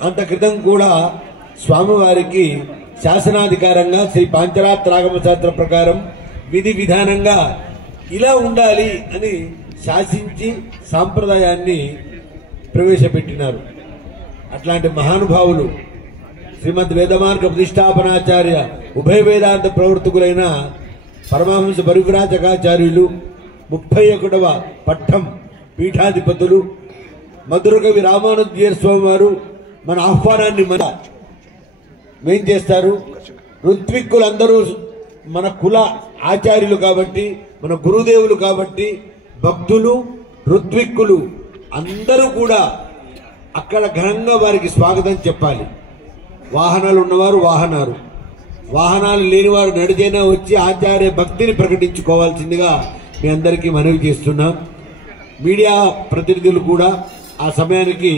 అంత క్రితం కూడా స్వామివారికి శాసనాధికారంగా శ్రీ పాంచరాత్రాగమ శాస్త్ర ప్రకారం విధి విధానంగా ఇలా ఉండాలి అని శాసించి సాంప్రదాయాన్ని ప్రవేశపెట్టినారు. అట్లాంటి మహానుభావులు శ్రీమద్ వేదమార్గ ప్రతిష్టాపనాచార్య ఉభయ వేదాంత ప్రవర్తకులైన పరమహంస పరివ్రాజకాచార్యులు 31వ పట్టం పీఠాధిపతులు మధుర కవి రామానుజీయ స్వామి వారు మన ఆహ్వానాన్ని ఏం చేస్తారు. ఋత్విక్కులందరూ మన కుల ఆచార్యులు కాబట్టి, మన గురుదేవులు కాబట్టి, భక్తులు ఋత్విక్కులు అందరూ కూడా అక్కడ ఘనంగా వారికి స్వాగతం చెప్పాలి. వాహనాలు ఉన్నవారు వాహనాలు లేనివారు నడిచైనా వచ్చి ఆచార్య భక్తిని ప్రకటించుకోవాల్సిందిగా మీ అందరికీ మనవి చేస్తున్నాం. మీడియా ప్రతినిధులు కూడా ఆ సమయానికి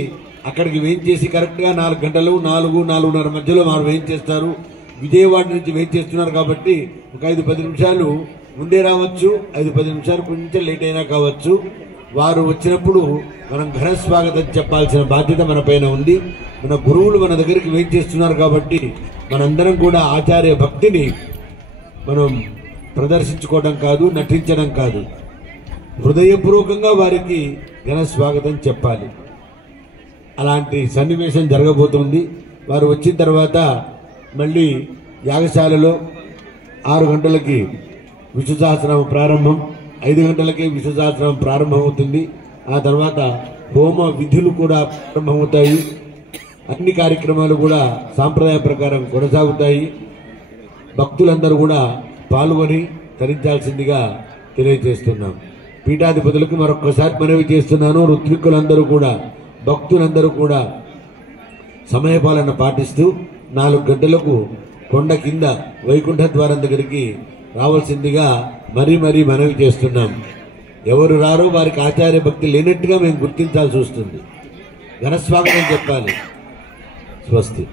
అక్కడికి వేయించేసి కరెక్ట్గా 4 గంటలు 4-4:30 మధ్యలో వారు వేయించేస్తారు. విజయవాడ నుంచి వేయించేస్తున్నారు కాబట్టి ఒక 5-10 నిమిషాలు ముందే రావచ్చు, 5-10 నిమిషాలు కొంచెం లేట్ అయినా కావచ్చు. వారు వచ్చినప్పుడు మనం ఘన స్వాగతం చెప్పాల్సిన బాధ్యత మన పైన ఉంది. మన గురువులు మన దగ్గరికి వేయించేస్తున్నారు కాబట్టి మనందరం కూడా ఆచార్య భక్తిని మనం ప్రదర్శించుకోవడం కాదు, నటించడం కాదు, హృదయపూర్వకంగా వారికి ఘన స్వాగతం చెప్పాలి. అలాంటి సన్నివేశం జరగబోతుంది. వారు వచ్చిన తర్వాత మళ్ళీ యాగశాలలో 6 గంటలకి విష్ణు సహస్రనామం ప్రారంభం, 5 గంటలకే విష్ణు సహస్రనామం ప్రారంభమవుతుంది. ఆ తర్వాత హోమ విధులు కూడా ప్రారంభమవుతాయి. అన్ని కార్యక్రమాలు కూడా సాంప్రదాయ ప్రకారం కొనసాగుతాయి. భక్తులందరూ కూడా పాల్గొని తరించాల్సిందిగా తెలియజేస్తున్నాం. పీఠాధిపతులకు మరొకసారి మనవి చేస్తున్నాను. ఋత్విక్కులందరూ కూడా, భక్తులందరూ కూడా సమయపాలన పాటిస్తూ 4 గంటలకు కొండ కింద వైకుంఠ ద్వారం దగ్గరికి రావాల్సిందిగా మరీ మనవి చేస్తున్నాం. ఎవరు రారో వారికి ఆచార్య భక్తి లేనట్టుగా మేము గుర్తించాల్సి వస్తుంది. ఘనస్వాగతం చెప్పాలి. స్వస్తి.